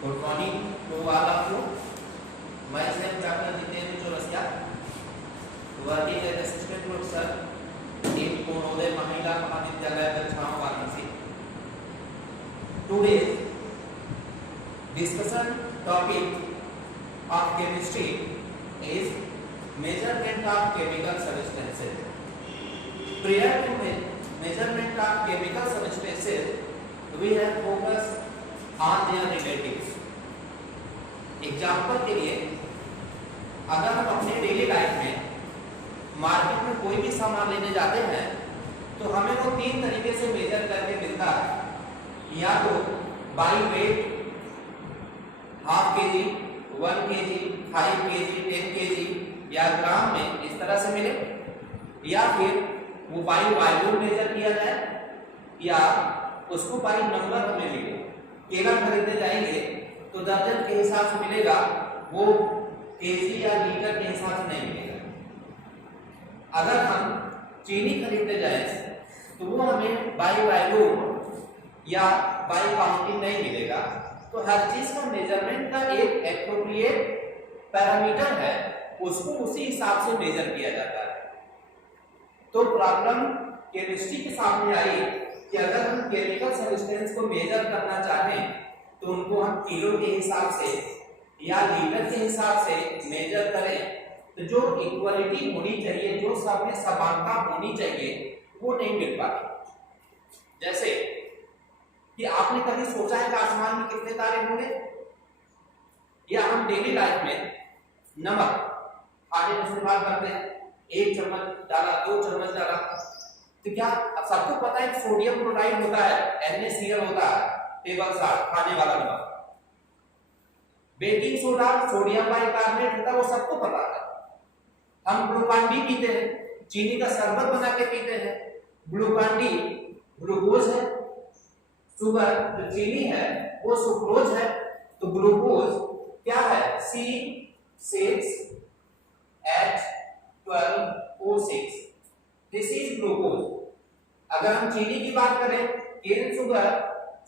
Good morning to all of you. मैं सेम doctor Jitendra Chaurasia, working as assistant professor in Purnoday Mahila Mahavidyalaya गच्छाओं Varanasi. Today discussion topic of chemistry is measurement of chemical substances. Prior to measurement of chemical substances, we have focused on their relatives. Example के लिए, अगर हम अपने daily life में market में कोई भी सामान लेने जाते हैं तो हमें वो तीन तरीके से मेजर करके मिलता है। या तो बाई वेट, हाफ के जी, 1 kg, 5 kg, 10 kg या ग्राम में इस तरह से मिले, या फिर वो बाई वॉल्यूम मेजर किया जाए या उसको बाई नंबर हमें मिले। केला खरीदने जाएंगे तो दर्जन के हिसाब से मिलेगा, वो केजी या लीटर के हिसाब से नहीं मिलेगा। अगर हम चीनी खरीदने जाए तो वो हमें बाई वॉल्यूम या बाई काउंटिंग नहीं मिलेगा। तो हर चीज का मेजरमेंट का एक एप्रोप्रिएट पैरामीटर है, उसको उसी हिसाब से मेजर किया जाता है। तो प्रॉब्लम केमिस्ट्री के सामने आई कि अगर हम केमिकल सब्सटेंस को मेजर करना चाहें तो उनको हम किलो के हिसाब से या लीटर के हिसाब से मेजर करें, तो जो इक्वलिटी होनी चाहिए, जो सब में समानता होनी चाहिए, वो नहीं मिल पाती। जैसे कि आपने कभी सोचा है कि आसमान में कितने तारे होंगे, या हम डेली लाइफ में नमक खाने में इस्तेमाल करते हैं, 1 चम्मच डाला, 2 चम्मच डाला, तो क्या सबको पता है सोडियम क्लोराइड होता है, NaCl होता है, टेबल साल्ट खाने वाला नमक। बेकिंग सोडा सोडियम बाइकार्बोनेट होता है, वो सबको पता है। हम ग्लूकोन डी पीते हैं, चीनी का शरबत बना के पीते हैं। ग्लूकोन डी ग्लूकोज है, शुगर जो चीनी है वो सुक्रोज है। तो ग्लूकोज क्या है? C6H12O6, this is glucose. अगर हम चीनी की बात करें, केन शुगर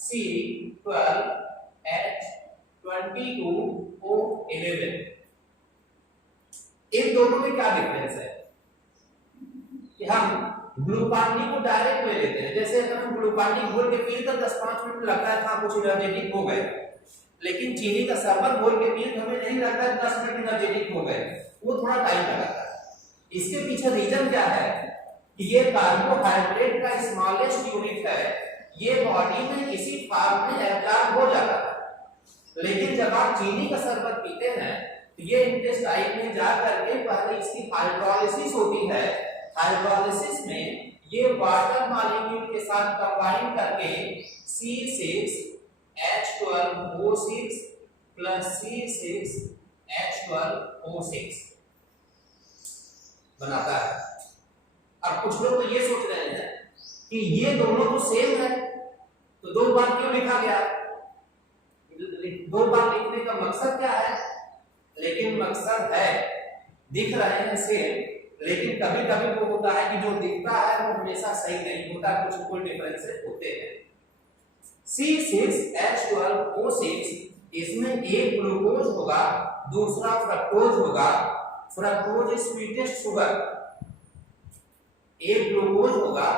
C12H22O11। इन दोनों में क्या डिफरेंस है कि हम ग्लूकोन डी को डायरेक्ट ले लेते हैं। जैसे अगर हम ग्लूकोन डी घोल के पीते तो 10-5 मिनट लगता है, था कुछ एनर्जेटिक हो गए। लेकिन चीनी का शरबत घोल के पीते हमें नहीं लगता है 10 मिनट एनर्जेटिक हो गए, वो थोड़ा टाइम लगता है। इसके पीछे रीजन क्या है कि ये कार्बोहाइड्रेट का स्मॉलेस्ट यूनिट है, ये बॉडी में इसी फॉर्म में एब्जॉर्ब हो जाता है। लेकिन जब आप चीनी का शरबत पीते हैं तो ये इंटेस्टाइन में जा करके पहले इसकी हाइड्रोलिसिस होती है। हाइड्रोलिसिस में ये वाटर मॉलिक्यूल के साथ कंबाइन करके C6H12O6 प्लस C6H12O6 बनाता है। अब कुछ लोग तो ये सोच रहे हैं कि ये दोनों तो सेम है, तो 2 बार क्यों लिखा गया? 2 बार लिखने का मकसद क्या है? लेकिन मकसद है, दिख रहे हैं सेम, लेकिन कभी कभी वो होता है कि जो दिखता है वो हमेशा सही नहीं होता, कुछ डिफरेंसेस होते हैं। C6H12O6 इसमें एक ग्लूकोज होगा, दूसरा फ्रक्टोज होगा। फ्रक्टोज स्वीटेस्ट शुगर, एक ग्लूकोज होगा,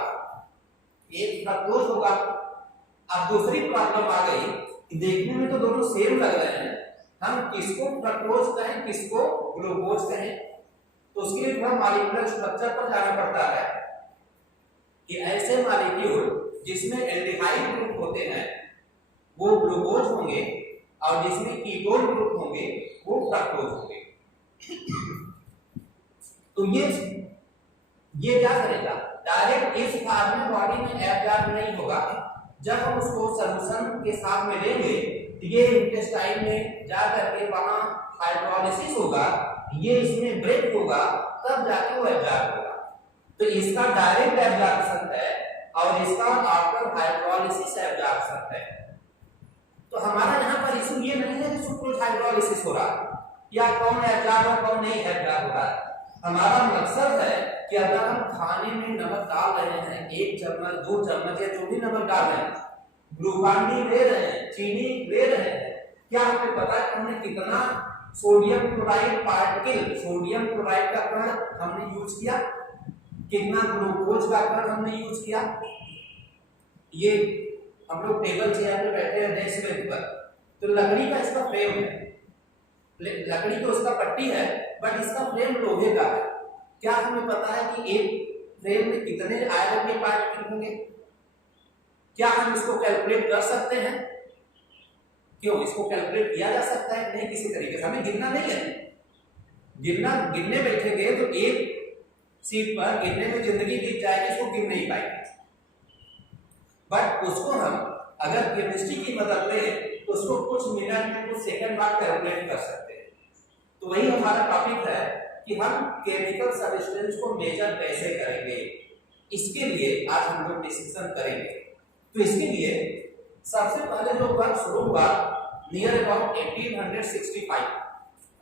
एक फ्रक्टोज होगा। अब दूसरी प्रॉब्लम आ गई कि देखने में तो दोनों सेम लग रहे हैं, हम किसको फ्रक्टोज कहें, किसको ग्लूकोज कहें? तो उसके लिए थोड़ा मॉलिक्यूलर स्ट्रक्चर पर जाना पड़ता है कि ऐसे मॉलिक्यूल जिसमें एल्डिहाइड ग्रुप होते हैं वो ग्लूकोज होंगे, और जिसमें कीटोन ग्रुप होंगे वो फ्रक्टोज होंगे। तो ये क्या करेगा? डायरेक्ट इस फॉर्म में बॉडी में एब्जॉर्ब नहीं होगा। जब हम उसको सॉल्यूशन के साथ में लेंगे तो ये इंटेस्टाइन में जा करके वहां हाइड्रोलिसिस होगा, ये इसमें ब्रेक होगा, तब जाके वो एब्जॉर्ब होगा। तो इसका डायरेक्ट एब्जॉर्प्शन है और इसका आफ्टर हाइड्रोलिसिस एब्जॉर्प्शन है। तो हमारा यहाँ पर इशू ये नहीं है कि सुक्रोज हाइड्रोलिसिस हो रहा है या कौन एब्जॉर्ब और कौन नहीं एब्जॉर्ब हो रहा है। हमारा मकसद है कि अगर हम खाने में नमक डाल रहे हैं, 1 चम्मच 2 चम्मच या जो भी नमक डाल रहे हैं, ग्लूकोन डी ले रहे हैं, चीनी ले रहे हैं, क्या हमें पता है कि हमने कितना sodium chloride particle, sodium chloride का कण हमने यूज किया, कितना ग्लूकोज का कण हमने यूज किया? ये हम लोग टेबल चेयर पे बैठे हैं डेस्क बेंच पर, तो लकड़ी का इसका फ्रेम है, लकड़ी तो उसका पट्टी है, बट इसका फ्रेम लोहे का है। क्या हमें पता है कि एक फ्रेम में कितने आयरन के पार्टिकल होंगे? क्या हम इसको कैलकुलेट कर सकते हैं? क्यों, इसको कैलकुलेट किया जा सकता है नहीं किसी तरीके से, हमें गिनना नहीं है। गिनने बैठेंगे तो एक सीट पर गिनने में जिंदगी बीत जाएगी, इसको गिन नहीं पाएंगे। बट उसको हम अगर केमिस्ट्री की मदद लें तो उसको कुछ मिनट में, कुछ सेकंड बाद कैलकुलेट कर सकते हैं। तो वही हमारा टॉपिक है कि हम केमिकल सब्सटेंस को मेजर कैसे करेंगे, इसके लिए आज हम लोग डिस्कशन करेंगे। तो इसके लिए सबसे पहले जो वर्क शुरू हुआ नियर अबाउट 1865,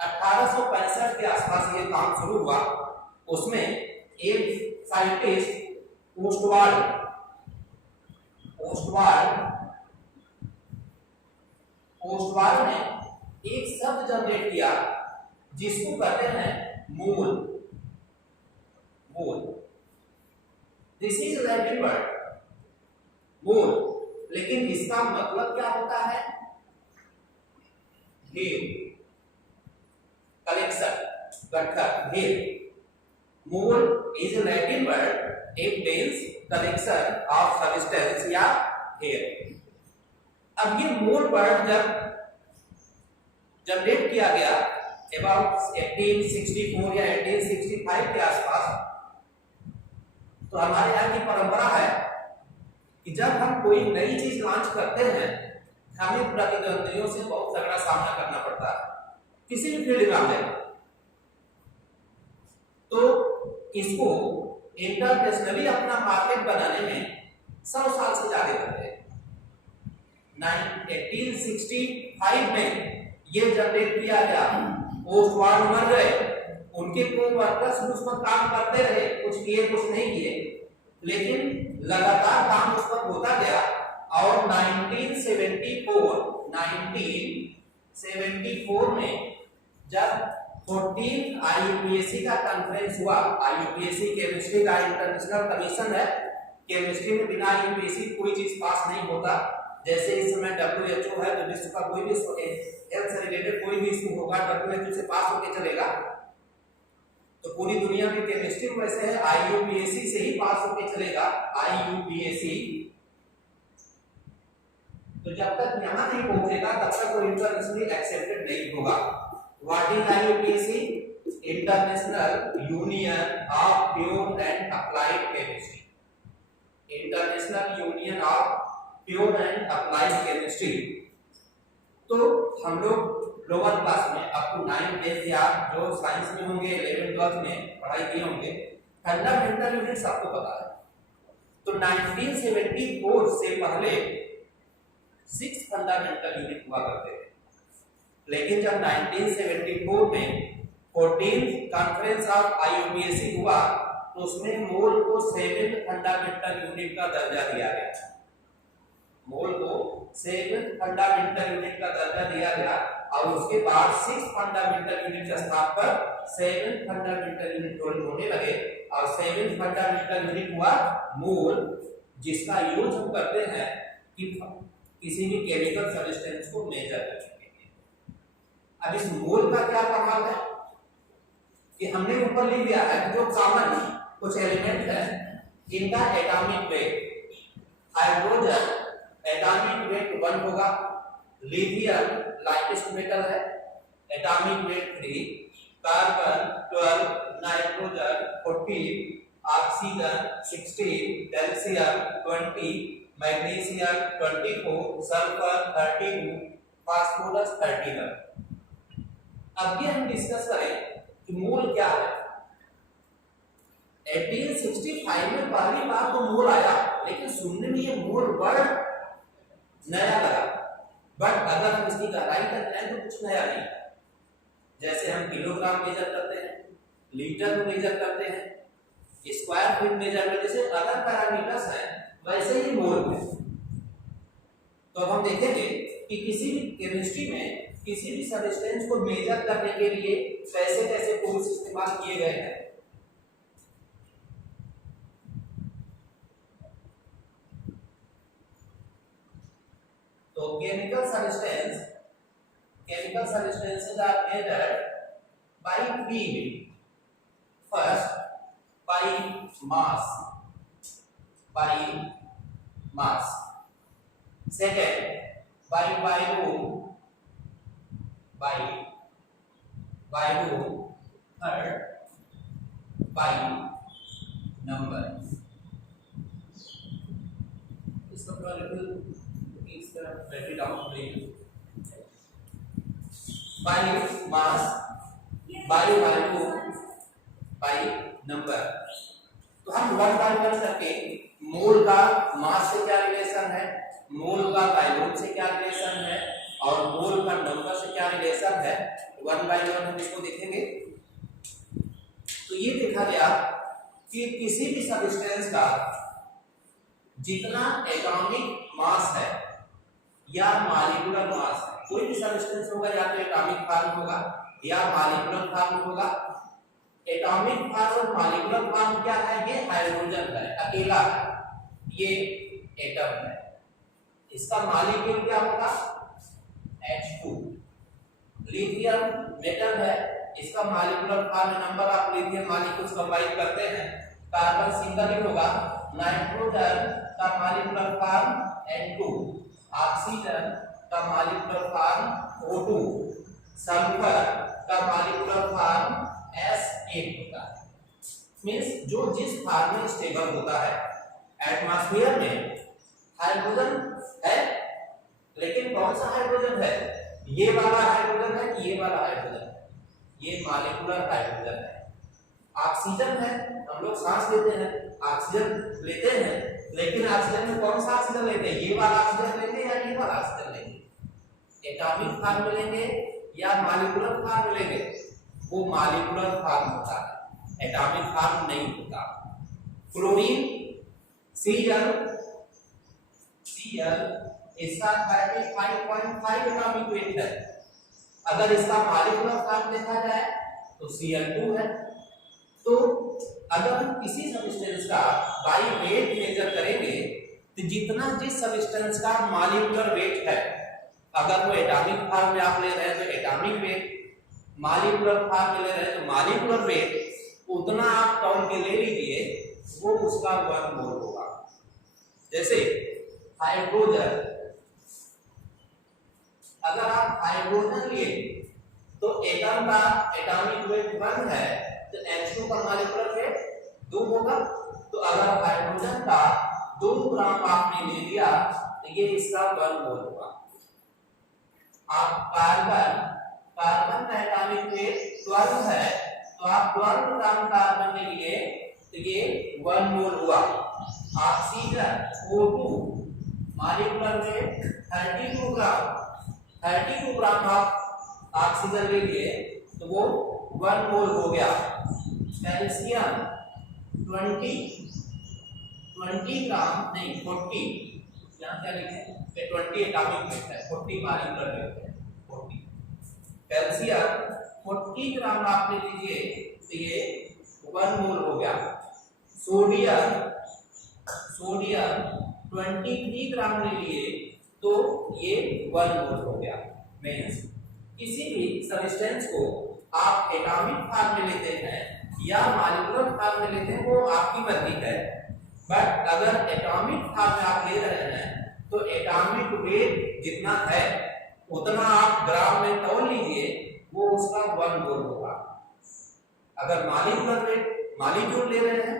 1865 के आसपास ये काम शुरू हुआ। उसमें एक साइंटिस्ट ओस्टवार्ड ने एक शब्द जनरेट किया जिसको कहते हैं मोल। दिस इज लैटिन वर्ड मोल, लेकिन इसका मतलब क्या होता है? ढेर, कलेक्शन, गट्ठा, ढेर। Mole is a Latin word, it means collection of substance या ढेर। अब ये मोल वर्ड जब जनरेट किया गया अबाउट 1864 या 1865 के आसपास, तो हमारे यहाँ की परंपरा है कि जब हम कोई नई चीज लॉन्च करते हैं हमें प्रतिद्वंदियों से बहुत तगड़ा सामना करना पड़ता है, किसी भी फील्ड में आप तो इसको इंटरनेशनली अपना मार्केट बनाने में 100 साल से ज्यादा लगते हैं। 1865 में ये जनरेट किया गया, ओस्टवार्ड मर गए, उनके को वर्कर्स उस पर काम करते रहे, कुछ किए कुछ नहीं किए, लेकिन लगातार काम उस पर होता गया। और 1974 में जब 14th IUPAC का कॉन्फ्रेंस हुआ, IUPAC केमिस्ट्री का इंटरनेशनल कमीशन है, केमिस्ट्री में बिना IUPAC कोई चीज पास नहीं होता। जैसे इस समय WHO है, तो विश्व का कोई भी हेल्थ से रिलेटेड कोई भी इशू होगा WHO से पास होके चलेगा। तो पूरी दुनिया में केमिस्ट्री वैसे है, IUPAC से ही पास होके चलेगा, IUPAC। तो जब तक यहाँ नहीं पहुंचेगा तब तक वो इंटरनेशनली एक्सेप्टेड नहीं होगा। What is IUPAC? International Union of Pure and Applied Chemistry. International Union of Pure and Applied Chemistry। तो हम लोग लोअर क्लास में अप टू 9th 10th या जो साइंस में होंगे 11th 12th में पढ़ाई किए होंगे, फंडामेंटल यूनिट्स आपको पता है। तो 1974 से पहले 6 फंडामेंटल यूनिट हुआ करते थे, लेकिन जब 1974 में 14th कॉन्फ्रेंस ऑफ IUPAC हुआ तो उसमें मोल को 7 फंडामेंटल यूनिट का दर्जा दिया गया। मोल को 7 फंडामेंटल यूनिट का दर्जा दिया गया और उसके बाद 6 फंडामेंटल यूनिट के स्थान पर 7 फंडामेंटल यूनिट होने लगे और 7 फंडामेंटल यूनिट हुआ मोल, जिसका यूज हम करते हैं कि किसी भी केमिकल सब्सटेंस को मेजर करने के लिए। अब इस मोल का क्या कमाल है कि हमने ऊपर लिख दिया है जो कॉमन कुछ एलिमेंट है, इनका atomic weight, hydrogen atomic weight 1 होगा, लिथियम लाइटेस्ट मेटल है, atomic weight 3, carbon 12, nitrogen 14, oxygen 16, calcium 20, magnesium 24, sulphur 32, phosphorus 31। अब ये हम डिस्कस करें कि मोल क्या है। 1865 में पहली बार तो मोल आया, लेकिन सुनने में ये मोल वर्ड नया लगा, बट अगर हम इसकी गहराई तक जाएं तो कुछ नया नहीं है। जैसे हम किलोग्राम मेजर करते हैं, लीटर में मेजर करते हैं, स्क्वायर फीट मेजर में, जैसे अदर पैरामीटर्स हैं वैसे ही मोल है। तो अब हम देखेंगे कि किसी भी केमिस्ट्री में किसी भी सब्सटेंस को मेजर करने के लिए कैसे कैसे टूल्स इस्तेमाल किए गए हैं। तो chemical substances are measured by three ways. First, by mass. Second, by volume. Third, by number. इसका थोड़ा लिटिल इस तरह break it down please. by mass, by volume, by number। तो हम वन बाय वन करके मोल का मास से क्या रिलेशन है, मोल का वॉल्यूम से क्या रिलेशन है और मोल का नंबर से क्या रिलेशन है, वन बाय वन हम इसको देखेंगे। तो ये देखा गया कि किसी भी सब्सटेंस का जितना एटॉमिक मास है या मॉलिक्यूलर मास है, कोई भी सब्सटेंस होगा या तो एटॉमिक फॉर्म होगा या मॉलिक्यूलर फॉर्म होगा। एटॉमिक फॉर्म और मॉलिक्यूलर फॉर्म क्या है, ये हाइड्रोजन है, अकेला है, ये एटम है। इसका मॉलिक्यूल क्या होगा, H2। लिथियम मेटल है, इसका molecular form number of lithium molecules combine करते हैं, कार्बन सिंगल ही होगा। नाइट्रोजन का मॉलिक्यूलर फॉर्म N2, ऑक्सीजन का मॉलिक्यूलर फॉर्म O2, सल्फर का मॉलिक्यूलर फॉर्म S8 होता है। मींस जो जिस फॉर्म में स्टेबल होता है। एटमॉस्फेयर में हाइड्रोजन है, लेकिन कौन सा हाइड्रोजन है, ये वाला हाइड्रोजन है कि ये वाला हाइड्रोजन है, ये मॉलिक्यूलर हाइड्रोजन है। ऑक्सीजन है, हम लोग सांस लेते हैं, ऑक्सीजन लेते हैं, लेकिन ऑक्सीजन में कौन सा ऑक्सीजन लेते हैं, ये वाला ऑक्सीजन लेंगे या ये वाला ऑक्सीजन लेंगे, एटॉमिक फॉर्म में लेंगे या मॉलिक्यूलर फॉर्म में लेंगे, वो मॉलिक्यूलर फॉर्म होता है, एटॉमिक फॉर्म नहीं होता। क्लोरीन Cl इसका 35.5 एटॉमिक वेट है। अगर इसका मॉलिक्यूलर फॉर्म देखा जाए तो Cl2 है। तो अगर हम किसी सब्सटेंस का बाय वेट मेजर करेंगे तो जितना जिस सब्सटेंस का मॉलिक्यूलर वेट है, अगर वो एटॉमिक फॉर्म में आप ले रहे हैं तो एटॉमिक वेट, मॉलिक्यूलर फॉर्म में ले रहे हैं तो मॉलिक्यूलर वेट, उतना आप तौल के ले लीजिए, वो उसका 1 मोल होगा। जैसे हाइड्रोजन, अगर आप हाइड्रोजन लिए तो एटम का एटॉमिक वेट 1 है तो H2 का मॉलिक्यूलर वेट 2 होगा। तो अगर हाइड्रोजन का 2 ग्राम आपने ले लिया तो ये इसका 1 मोल होगा। आप कार्बन का एटॉमिक वेट 12 है तो आप 12 ग्राम कार्बन ले लिए तो ये 1 मोल हुआ। ऑक्सीजन O2 मॉलिक्यूलर वेट 32 ग्राम आप ऑक्सीजन ले लिए तो वो 1 मोल हो गया। कैल्शियम 20 ग्राम नहीं 40, यहाँ क्या लिखे 20 एटॉमिक वेट है, 40 मॉलिक्यूलर वेट है, 40। कैल्शियम 40 ग्राम आप ले लीजिए तो ये 1 मोल हो गया। सोडियम 23 ग्राम ले लिए तो ये 1 मोल हो गया। मींस किसी भी सब्सटेंस को आप एटॉमिक फॉर्म में लेते हैं या मॉलिक्यूलर फॉर्म में लेते हैं, वो आपकी मर्जी है। बट अगर एटॉमिक फॉर्म में आप ले रहे हैं तो एटॉमिक वेट जितना है उतना आप ग्राम में तौल लीजिए, वो उसका 1 मोल होगा। अगर मॉलिक्यूल ले रहे हैं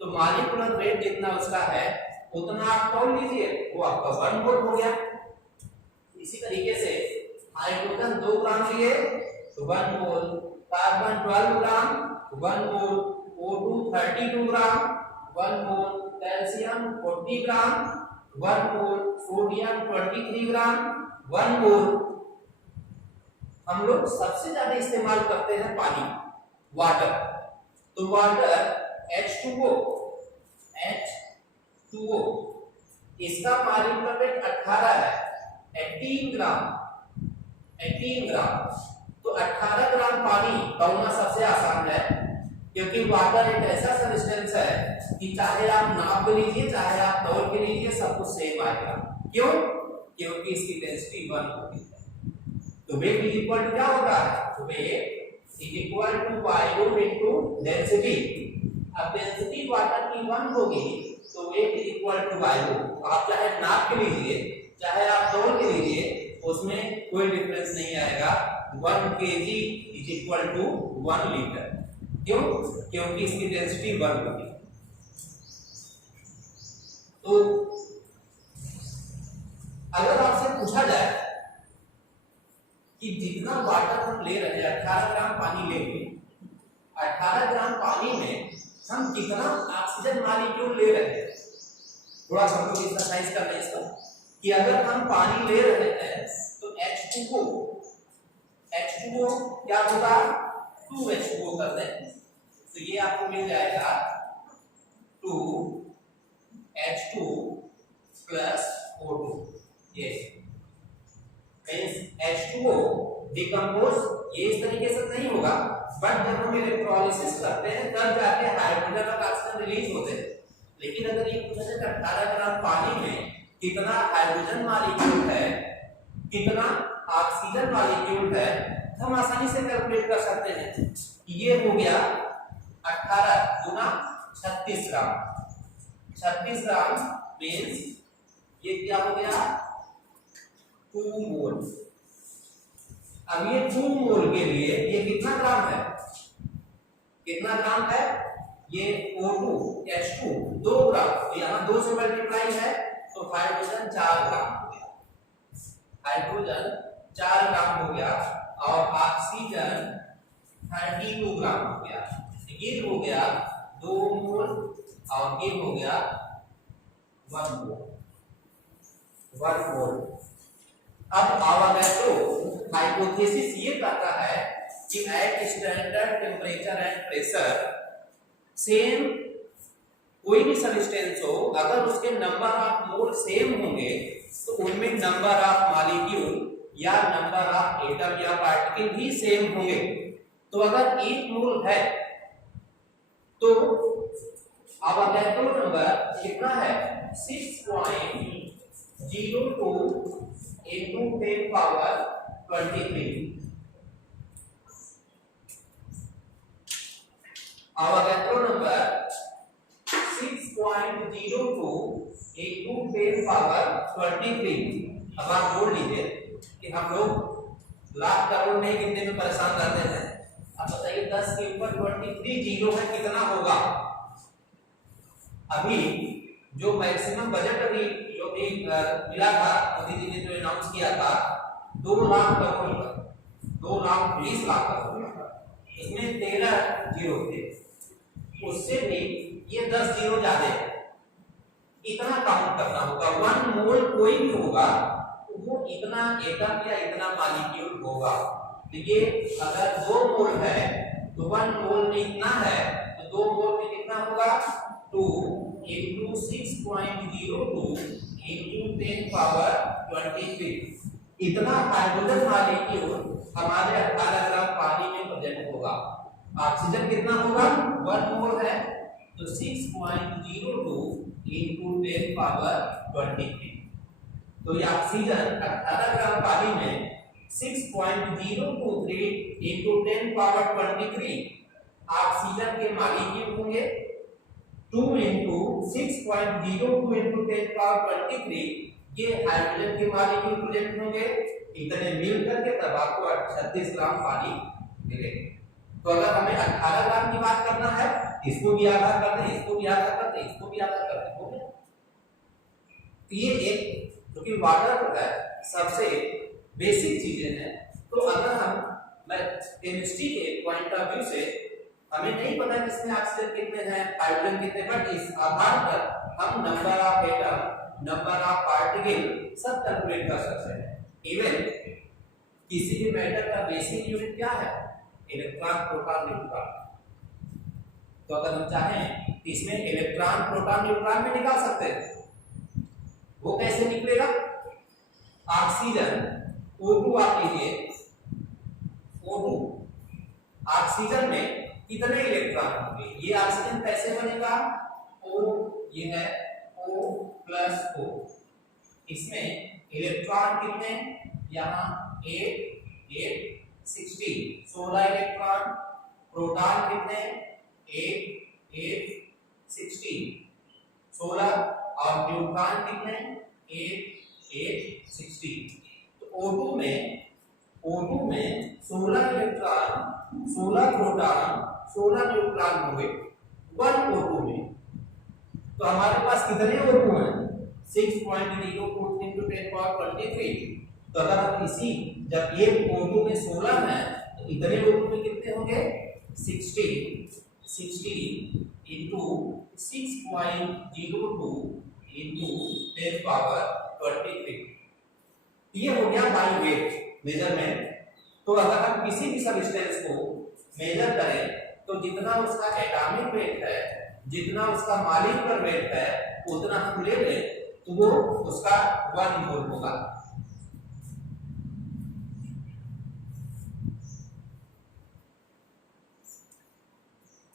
तो मॉलिक्यूलर वेट जितना उसका है उतना आप तौल लीजिए, वो आपका 1 मोल हो गया। इसी तरीके से हाइड्रोजन 2 ग्राम लिए तो 1 मोल, कार्बन 12 ग्राम 1 मोल, O2 32 ग्राम 1 मोल, कैल्शियम 40 ग्राम 1 मोल, सोडियम 23 ग्राम 1 मोल। हम लोग सबसे ज्यादा इस्तेमाल करते हैं पानी, वाटर। तो वाटर H2O इसका मॉलिक्यूलर वेट 18 है 18 ग्राम 18 ग्राम। तो 18 ग्राम पानी तौलना सबसे आसान है, क्योंकि वाटर एक ऐसा सब्सटेंस है कि चाहे आप नाप के लीजिए चाहे आप तौल के लीजिए सब कुछ सेम आएगा। क्यों? क्योंकि इसकी डेंसिटी 1 होती है। तो वेट इज इक्वल टू क्या होता है? तो weight is equal to volume into density. अब डेंसिटी वाटर की 1 होगी तो weight is equal to volume. आप चाहे नाप के लीजिए चाहे आप तौल के लीजिए उसमें कोई डिफरेंस नहीं आएगा। 1 kg is equal to 1 litre. क्यों? क्योंकि इसकी डेंसिटी 1 होगी। तो अगर आपसे पूछा जाए कि जितना वाटर हम ले रहे हैं 18 ग्राम पानी लेंगे, 18 ग्राम पानी में हम कितना ऑक्सीजन मॉलिक्यूल ले रहे हैं, थोड़ा सा हम लोग एक्सरसाइज कर लें इसका कि अगर हम पानी ले रहे हैं तो H2O क्या होगा? 2H2O कर दें तो ये आपको मिल जाएगा 2H2 प्लस O2। ये H2O डिकम्पोज ये इस तरीके से नहीं होगा, बट जब हम इलेक्ट्रोलिसिस करते हैं तब जाके हाइड्रोजन और ऑक्सीजन रिलीज होते हैं। लेकिन अगर ये पूछा जाए 18 ग्राम पानी में कितना हाइड्रोजन मॉलिक्यूल है कितना ऑक्सीजन मॉलिक्यूल है, हम आसानी से कैलकुलेट कर सकते हैं। ये हो गया 18 गुना 36 ग्राम। 36 ग्राम मींस ये क्या हो गया? 2 मोल। अब ये 2 मोल के लिए ये कितना ग्राम है? कितना ग्राम है? ये O2 H2 2 ग्राम, तो यहाँ 2 से मल्टीप्लाई है तो हाइड्रोजन 4 ग्राम हो गया। हाइड्रोजन 4 ग्राम हो गया और ऑक्सीजन 32 ग्राम हो गया। ये हो गया 2 मोल और ये हो गया 1 मोल। 1 मोल। अब आवागैड्रो हाइपोथेसिस ये कहता है कि at standard temperature and pressure same कोई भी सब्सटेंस हो, अगर उसके नंबर ऑफ मोल सेम होंगे तो उनमें नंबर ऑफ मॉलिक्यूल या नंबर ऑफ एटम या पार्टिकल भी सेम होंगे। तो अगर 1 मोल है तो आवागैड्रो नंबर कितना है? 6.02 into 10 power 23। Avogadro number 6.02 into 10 power 23। अब आप बोल लीजिए कि हम लोग लाख करोड़ नहीं गिनने में परेशान रहते हैं। अब बताइए 10 के ऊपर 23 जीरो है कितना होगा? अभी जो मैक्सिमम बजट अभी जो भी मिला था मोदी जी ने जो अनाउंस किया था 2 लाख करोड़ का, 2,20 लाख करोड़, इसमें 13 जीरो थे। उससे भी ये 10 जीरो ज्यादा है। इतना काउंट करना होगा। 1 मोल कोई भी होगा तो वो इतना एटम या इतना मॉलिक्यूल होगा। देखिए अगर 2 मोल है तो 1 मोल में इतना है तो 2 मोल में कितना होगा? 2 into 6.02 into 10 power 23। इतना हाइड्रोजन मॉलिक्यूल हमारे 18 ग्राम पानी में प्रेजेंट होगा। ऑक्सीजन कितना होगा? 1 मोल है तो 6.02 into 10 power 23। तो ये ऑक्सीजन 18 ग्राम पानी में 6.023 into 10 power 23 ऑक्सीजन के मॉलिक्यूल होंगे। 2 into 6.02 into 10 power 23 ये हाइड्रोजन के मॉलिक्यूल प्रेजेंट होंगे। इतने मिल करके तब आपको 36 ग्राम पानी मिलेगा। तो अगर हमें 18 ग्राम की बात करना है इसको भी आधा करते हैं, इसको भी आधा करते हैं, इसको भी आधा करते हैं, हो गया। ये एक जो कि वाटर है सबसे बेसिक चीजें हैं। तो अगर हम केमिस्ट्री के पॉइंट ऑफ व्यू से हमें नहीं पता कि इसमें ऑक्सीजन कितने हैं हाइड्रोजन कितने, बट इस आधार पर हम number of atom number of particle सब कैलकुलेट कर सकते हैं। इवन किसी भी मैटर का बेसिक यूनिट क्या है? Electron proton neutron. तो अगर हम चाहें तो इसमें इलेक्ट्रॉन प्रोटॉन न्यूट्रॉन में निकाल सकते हैं। वो कैसे निकलेगा? ऑक्सीजन O2 आप लीजिए, O2 ऑक्सीजन में कितने इलेक्ट्रॉन होंगे? ये ऑक्सीजन कैसे बनेगा? O, ये है O प्लस O, इसमें इलेक्ट्रॉन कितने? यहाँ 8 8 16 इलेक्ट्रॉन। प्रोटॉन कितने? 8 8 16 और न्यूट्रॉन कितने? 8 8 16। तो O2 में 16 इलेक्ट्रॉन, 16 प्रोटॉन, 16 न्यूट्रॉन होंगे 1 O2 में। तो हमारे पास कितने O2 हैं? 6.04 into 10 power 23। तो अगर हम इसी, जब ये O2 में 16 है तो इतने O2 में कितने होंगे? 60 into 6.02 into 10 power 23। ये हो गया बाय वेट मेजरमेंट। तो अगर हम किसी भी सब्सटेंस को मेजर करें तो जितना उसका एटॉमिक वेट है, जितना उसका मॉलिक्यूलर वेट है, उतना हम ले लें तो वो उसका 1 मोल होगा।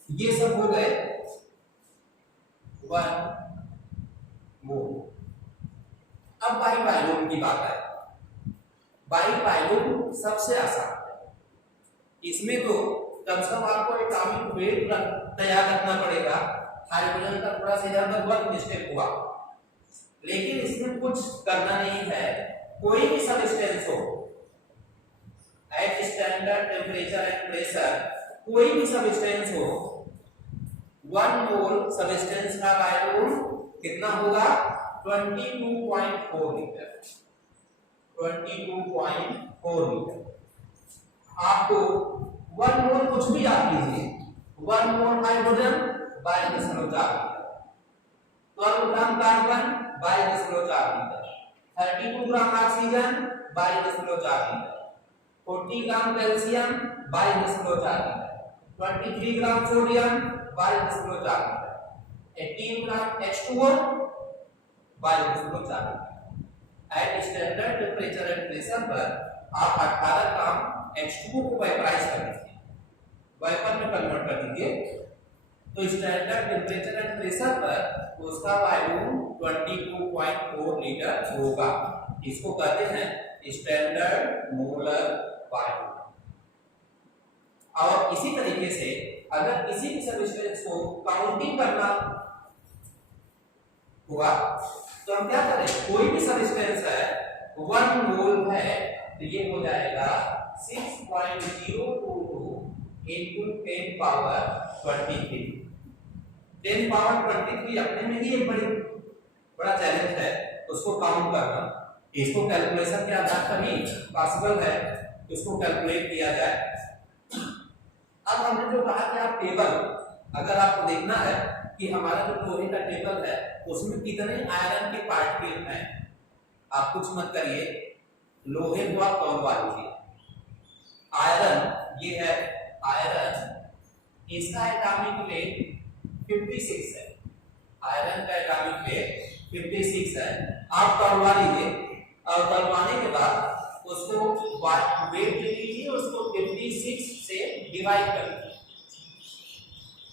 ये सब हो गए 1 मोल। अब बाई वॉल्यूम की बात है। बाई वॉल्यूम सबसे आसान है। इसमें तो कम से कम आपको एटॉमिक वेट तैयार रखना पड़ेगा। हाइड्रोजन का थोड़ा सा इधर वर्क मिस्टेक हुआ, लेकिन इसमें कुछ करना नहीं है। कोई भी सब्सटेंस हो at standard temperature and pressure, कोई भी सब्सटेंस हो, 1 मोल सब्सटेंस का वॉल्यूम कितना होगा? 22.4 लीटर। 22.4 लीटर। आपको 1 मोल कुछ भी आप लीजिए, 1 mole hydrogen 22.4 litre, 12 gram carbon 22.4 litre, 32 gram oxygen 22.4 litre, 40 gram calcium 22.4 litre, 23 gram sodium 22.4 litre, 18 gram H2O 22.4 litre. At standard temperature and pressure पर आप 18 ग्राम H2O को वेपराइज कर दीजिए, वेपर में कन्वर्ट कर दीजिए। तो स्टैंडर्ड टेम्परेचर एंड प्रेशर पर उसका वॉल्यूम 22.4 लीटर होगा। इसको कहते हैं स्टैंडर्ड मोलर वॉल्यूम। और इसी तरीके से अगर किसी भी सब्सटेंस को काउंटिंग करना हुआ तो हम क्या करें? कोई भी सब्सटेंस है 1 मोल है तो ये हो जाएगा 6.022 into 10 पावर 23। 10 पावर 23 अपने में ही एक बड़ा चैलेंज है उसको काउंट करना। इसको कैलकुलेशन के आधार पर ही पॉसिबल है इसको कैलकुलेट किया जाए। अब हमने जो कहा कि आप टेबल, अगर आपको देखना है कि हमारा जो लोहे का टेबल है उसमें कितने आयरन के पार्टिकल हैं, आप कुछ मत करिए, लोहे को आप तौलवा लीजिए। आयरन, ये है आयरन, इसका एटॉमिक वेट 56 है। आयरन का एटॉमिक वेट 56 है। आप तौलवा लीजिए और तौलवाने के बाद उसको वेट ले लीजिए, उसको 56 से डिवाइड कर दीजिए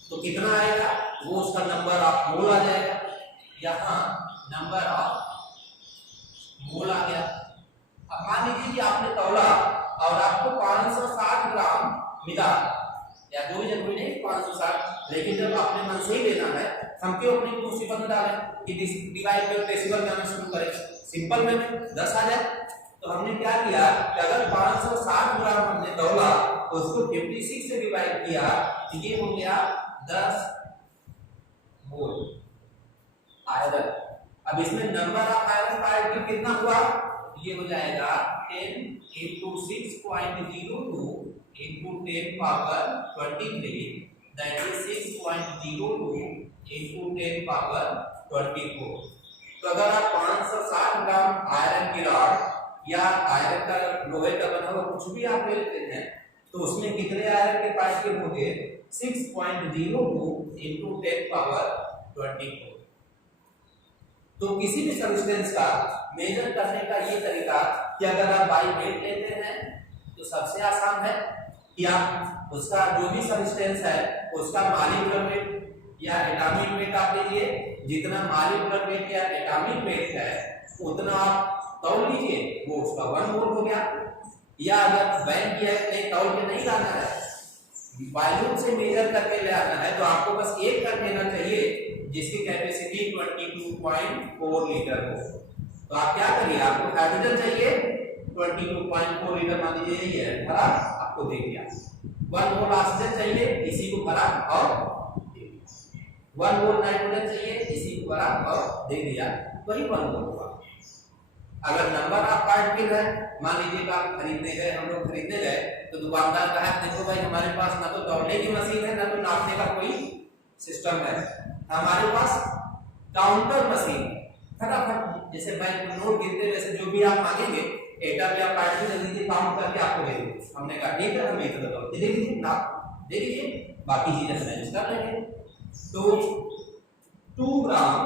तो कितना आएगा? वो उसका नंबर ऑफ मोल आ जाएगा। यहाँ नंबर ऑफ मोल आ गया। अब मान लीजिए कि आपने तौला और आपको 560 ग्राम मिला, या कोई जरूरी नहीं 560, लेकिन जब आपने मन से ही लेना है, हम क्यों अपनी मुसीबत में डालें कि डिवाइड में डेसिमल जाना शुरू करें? सिंपल में 10 आ जाए। तो हमने क्या किया कि अगर 560 ग्राम हमने तौला उसको 56 से डिवाइड किया तो ये हो गया 10 मोल आयरन। अब इसमें नंबर ऑफ आयरन पार्टिकल कितना हुआ? ये हो जाएगा 10 into 6.02 into 10 power 23, that is 6.02 into 10 power 24। तो अगर आप 560 ग्राम आयरन की रॉड या आयरन का लोहे का बना हुआ कुछ भी आप ले लेते हैं तो उसमें कितने आयरन के पार्टिकल होंगे? 6.02 into 10 पावर 24। तो किसी भी सब्सटेंस का मेजर करने का ये तरीका कि अगर आप बाई वेट लेते हैं तो सबसे आसान है कि आप उसका जो भी सब्सटेंस है उसका मॉलिक्यूलर वेट या एटॉमिक वेट आप लीजिए, जितना मॉलिक्यूलर वेट या एटॉमिक वेट है उतना आप तौल लीजिए, वो उसका 1 मोल हो गया। या अगर बैंक किया है तौल के नहीं लाना है, वॉल्यूम से मेजर करके ले आना है, तो आपको बस एक कर देना चाहिए जिसकी कैपेसिटी 22.4 लीटर हो। तो आप क्या करिए, आपको हाइड्रोजन चाहिए 22.4 लीटर, मान लीजिए ये है भरा, आपको दे दिया। 1 मोल ऑक्सीजन चाहिए, इसी को भरा और दे दिया। 1 मोल नाइट्रोजन चाहिए, इसी को भरा और दे दिया, वही 1 मोल होगा। अगर नंबर ऑफ पार्टिकल है, मान लीजिए आप खरीदने गए, हम लोग खरीदने गए, तो दुकानदार कहा देखो भाई हमारे पास ना तो तौलने की मशीन है ना तो नापने का कोई सिस्टम है, हमारे पास काउंटर मशीन, फटाफट जैसे बैंक में नोट गिनते वैसे जो भी आप मांगेंगे एटम या पार्टिकल जल्दी काउंट करके आपको दे देंगे। हमने कहा ठीक है, हम इतना तो दे दीजिए, नाप दे दीजिए, बाकी चीजें मैनेज कर लेंगे। तो 2 gram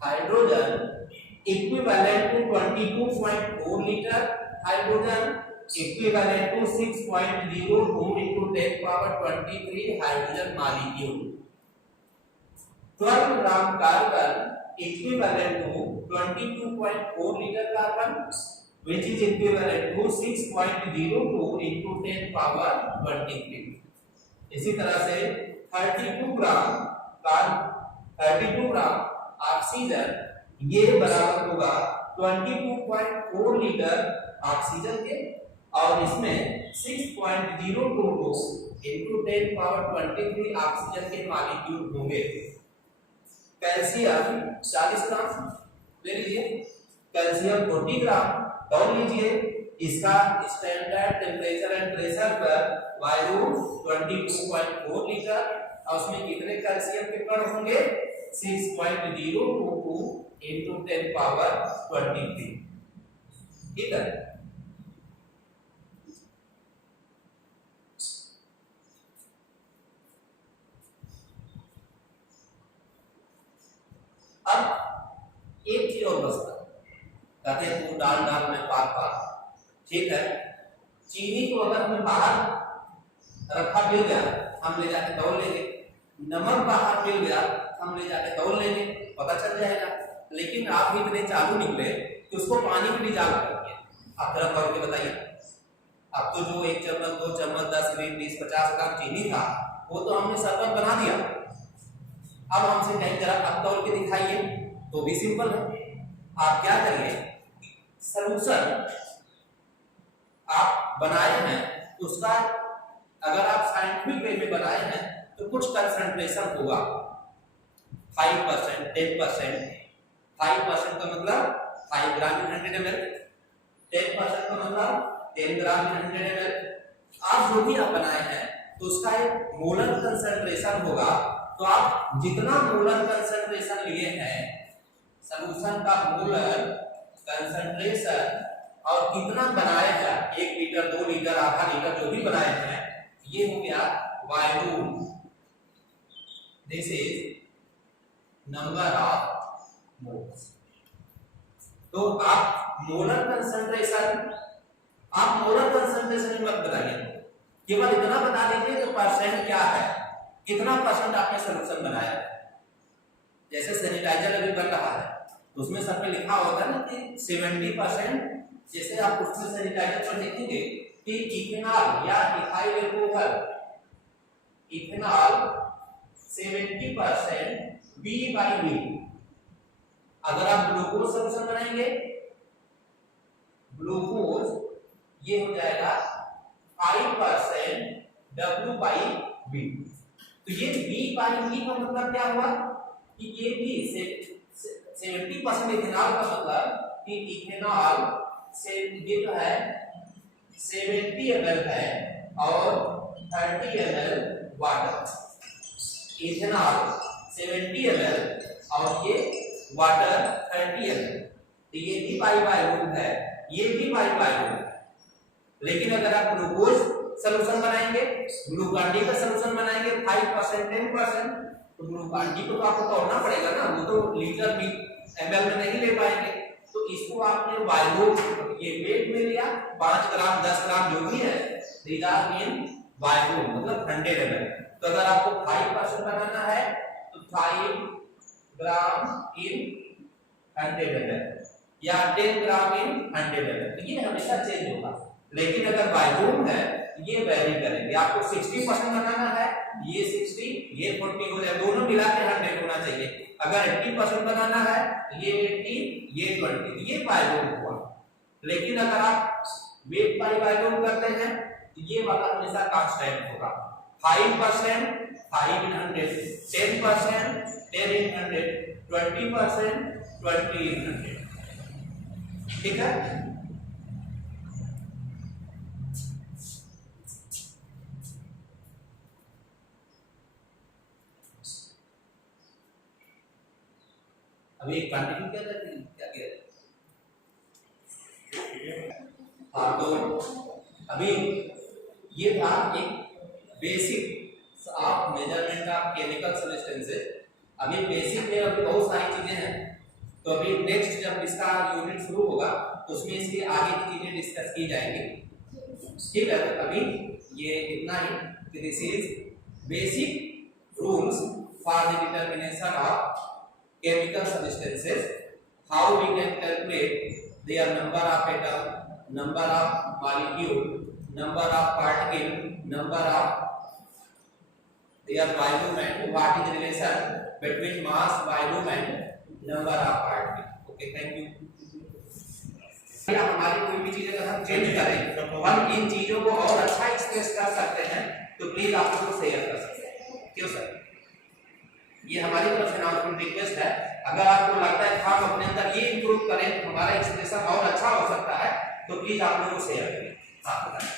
hydrogen equivalent to 22.4 liter hydrogen equivalent to 6.02 into 10 power 23 hydrogen molecule। 12 gram carbon equivalent to 22.4 liter carbon which is equivalent to 6.02 into 10 power 23। इसी तरह से 32 ग्राम ऑक्सीजन ये बराबर होगा 22.4 लीटर ऑक्सीजन के, और इसमें 6.02 into 10 पावर 23 ऑक्सीजन के मॉलिक्यूल होंगे। कैल्शियम 40 ग्राम ले लीजिए, कैल्शियम 40 ग्राम तौल लीजिए, इसका स्टैंडर्ड टेम्परेचर एंड प्रेशर पर वॉल्यूम 22.4 लीटर, और उसमें कितने कैल्शियम के कण होंगे 6.02 into 10 पावर 23। ठीक है, अब एक चीज और बचता, कहते हैं तू डाल डाल में पाक पाक। ठीक है, चीनी को अगर हमें बाहर रखा मिल गया हम ले जाके तौल लेंगे, नमक बाहर मिल गया हम ले जाके तौल लेंगे, पता चल जाएगा। लेकिन आप भी इतने चालू निकले कि उसको पानी में डिजॉल्व कर दिया। आप जरा तौल के बताइए, अब तो जो 1 चम्मच 2 चम्मच 10 20 50 ग्राम चीनी था वो तो हमने शरबत बना दिया। अब हमसे कहीं जरा अब तौल के दिखाइए, तो भी सिंपल है। आप क्या करिए, सॉल्यूशन आप बनाए हैं उसका अगर आप साइंटिफिक वे में बनाए हैं तो कुछ कंसंट्रेशन होगा 5%, 10%। 5% का मतलब 5 ग्राम इन 100 ml, 10% का मतलब 10 ग्राम इन 100 ml। आप जो भी आप बनाए हैं तो उसका एक मोलर कंसंट्रेशन होगा, तो आप जितना मोलर कंसंट्रेशन लिए हैं सॉल्यूशन का मोलर कंसंट्रेशन और कितना बनाए हैं 1 लीटर 2 लीटर आधा लीटर जो भी बनाए हैं, ये हो गया volume. This is number of moles. तो आप मोलर कंसंट्रेशन मत बताइए, केवल इतना बता दीजिए तो परसेंट क्या है, कितना परसेंट आपने सॉल्यूशन बनाया। जैसे सैनिटाइजर अभी बन रहा है तो उसमें सब पे लिखा होता है ना कि 70%, जैसे आप उसमें सैनिटाइजर पर लिखेंगे कि इथेनॉल या इथाइल एल्कोहल, इथेनॉल 70% B/V। अगर आप ग्लूकोज सॉल्यूशन बनाएंगे, ग्लूकोज ये हो जाएगा 5% W/V। तो ये B/V का मतलब क्या हुआ कि ये भी 70% इथेनॉल का मतलब कि इथेनॉल से ये जो है 70 ml है और 30 ml वाटर। इथेनॉल 70 ml और ये वाटर 30 ml, तो ये भी बाई है, ये भी बाई है। लेकिन अगर आप ग्लूकोज सॉल्यूशन बनाएंगे, ग्लूकान डी का सॉल्यूशन बनाएंगे 5% 10%, तो ग्लूकान डी को तो आपको तोड़ना पड़ेगा ना, वो तो लीटर भी ml में नहीं ले पाएंगे, तो तो इसको आपने वॉल्यूम ये वेट में लिया 5 ग्राम 10 ग्राम जो भी है, दीज आर इन वॉल्यूम मतलब 100 ml। तो अगर आपको 5% बनाना है तो 5 ग्राम इन 100 ml या 10 ग्राम इन 100 ml, तो ये हमेशा चेंज होगा। लेकिन अगर वॉल्यूम है ये वेरी करेंगे। आपको 60% बनाना है, ये 60 ये 40 हो जाए, दोनों मिला के 100 होना चाहिए। अगर 80% बनाना है ये 80 ये 20, ये वॉल्यूम हुआ। लेकिन अगर आप वेट बाय वॉल्यूम करते हैं तो ये वाला हमेशा कांस्टेंट होगा। 5% 5 in 100, 10% 10 in 100, 20% 20 in 100। ठीक है, अभी कंटिन्यू क्या करते हैं, क्या कह रहे हैं? हाँ, तो अभी ये था एक basic of measurement of chemical substances. अभी बेसिक में अभी बहुत सारी चीजें हैं, तो अभी नेक्स्ट जब इसका यूनिट शुरू होगा तो उसमें इसकी आगे की चीजें डिस्कस की जाएंगी। ठीक है, तो अभी ये इतना ही कि this is basic rules for the determination of chemical substances, how we can calculate their number of atom, number of molecule, number of particle, number of their volume and what is the relation between mass, volume and number of particle। okay, thank you। या हमारी कोई भी चीज अगर हम change करें तो हम इन चीजों को और अच्छा एक्सप्रेस कर सकते हैं, तो प्लीज आप लोग शेयर कर सकते हैं। क्यों सर, ये हमारी तरफ से अनाउंसमेंट रिक्वेस्ट है। अगर आपको लगता है हम अपने अंदर ये इंप्रूव करें तो हमारा एक्सप्रेशन और अच्छा हो सकता है, तो प्लीज आप लोगों को शेयर करें। हाँ बताएं।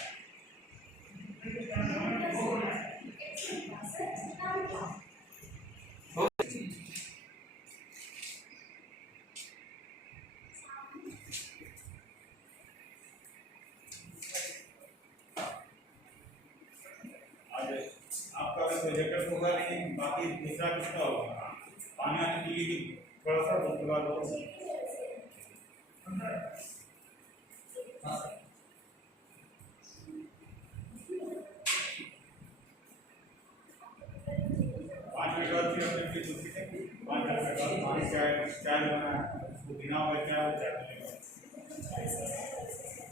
आपका भी प्रोजेक्ट होगा, लेकिन बाकी दूसरा किसका होगा? पानी आने के लिए थोड़ा सा बदला दो। पाँच मिनट बाद फिर अपने लिए दूसरी है 5 मिनट बाद पानी क्या बना है उसको बिना हुआ क्या हो जाएगा।